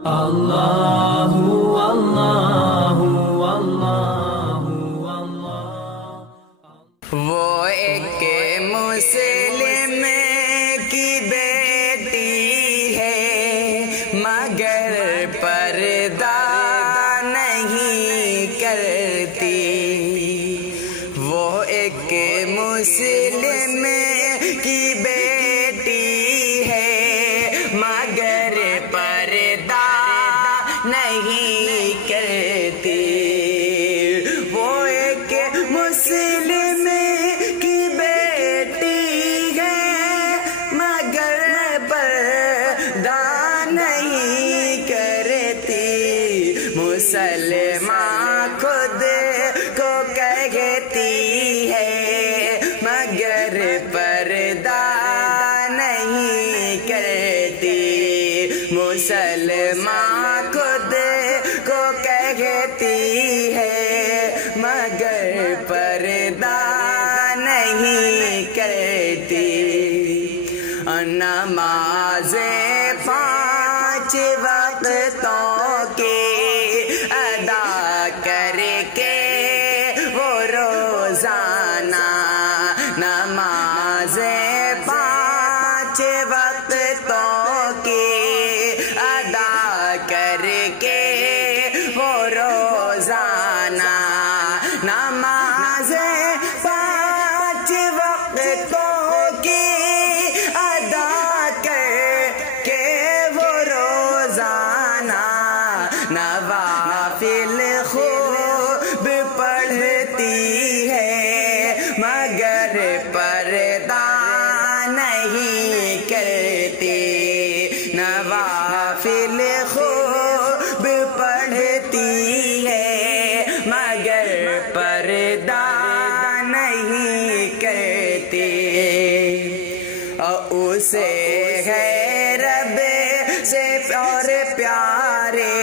اللہ اللہ اللہ اللہ۔ وہ ایک مسلم کی بیٹی ہے مگر پردہ نہیں کرتی، وہ ایک مسلم کی بیٹی ہے مگر پردہ نہیں کرتی، وہ ایک مسلم کی بیٹی ہے مگر پردہ نہیں کرتی، مسلمان خود کو کہتی ہے مگر پردہ نہیں کرتی، مسلمان خود کو کہتی ہے مگر پردہ نہیں کرتی، نماز 5 وقتوں کی ادا کر کے وہ روزانہ، نماز 5 وقتوں کی ادا کر کے وہ روزانہ، نماز 5 وقتوں کی ادا کر کے وہ روزانہ، نوافل خوب پڑھتی ہے مگر پردہ نہیں کرتی، نوافل خوب پڑھتی ہے مگر پردہ نہیں کرتی، اسے ہے رب سے اور پیارے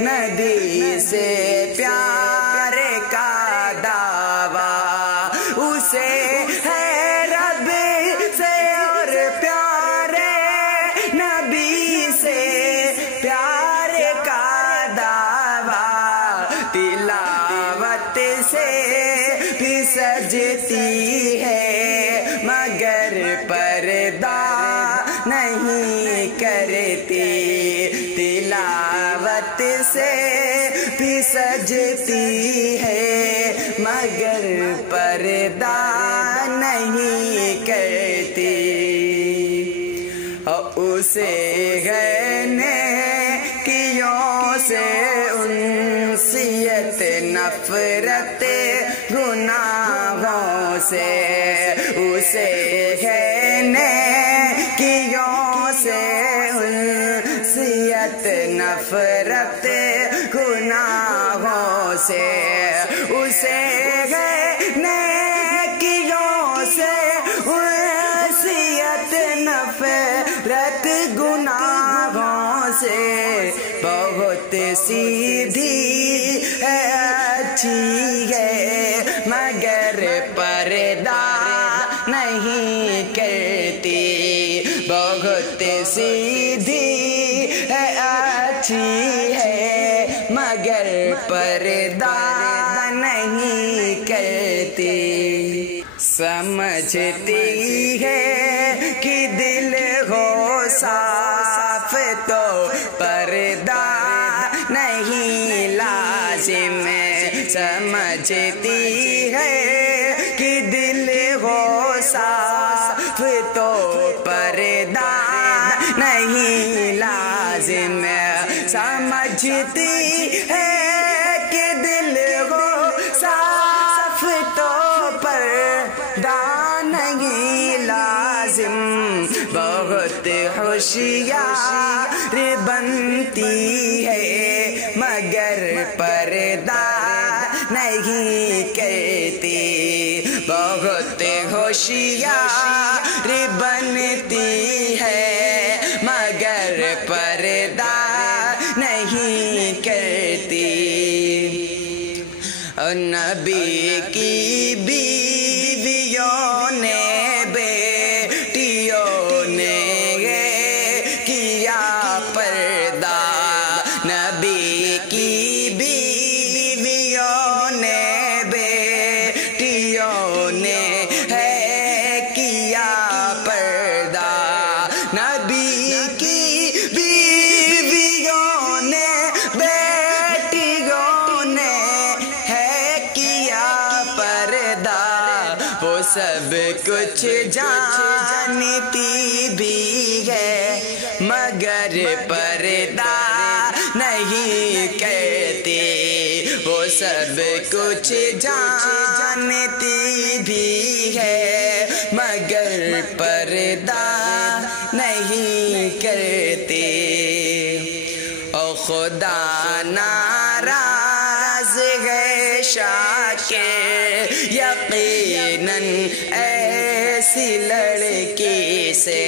نبی سے پیار کا دعویٰ، اسے ہے رب سے اور پیارے نبی سے پیار کا دعویٰ، تلاوت سے بھی سجتی ہے مگر پردہ نہیں کرتی، تلاوت سے بھی سجتی ہے مگر پردہ نہیں کرتی، اسے نیکیوں سے انسیت نفرت گناہوں سے، اسے نیکیوں سے انسیت نفرت گناہوں سے، اسے نیکیوں سے انسیت نفرت گناہوں سے، بہت سیدھی ہے اچھی ہے مگر پردہ نہیں کرتی، بہت سیدھی ہے اچھی ہے مگر پردہ نہیں کرتی، سمجھتی ہے کہ دل ہو صاف تو پردہ نہیں لازم، سمجھتی ہے کہ دل ہو صاف تو پردہ نہیں لازم، سمجھتی ہے کہ دل ہو صاف تو پردہ نہیں لازم، بہت ہوشیار بنتی ہے مگر پردہ نہیں کرتی، بہت ہوشیار بنتی ہے مگر پردہ نہیں کرتی، نبی کی بیویوں نے بیٹیوں نے کیا پردہ، سب کچھ جانتی بھی ہے مگر پردہ نہیں کرتی، وہ سب کچھ جانتی بھی ہے مگر پردہ نہیں کرتی۔ او خدا ناراض ہے شاکر یقیناً ایسی لڑکی سے،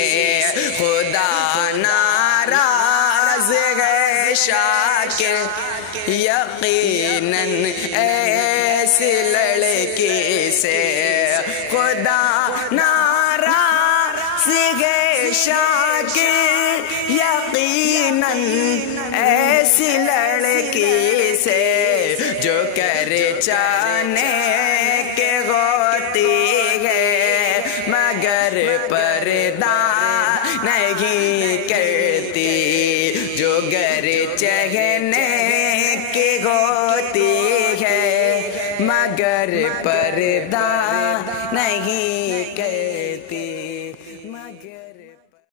خدا ناراض ہے شاکر یقیناً ایسی لڑکی سے، خدا ناراض ہے شاکر یقیناً ایسی لڑکی سے، جو کر چاہنے کے ہوتی ہے مگر پردہ نہیں کرتی، جو گر چہنے کی ہوتی ہے مگر پردہ نہیں کرتی۔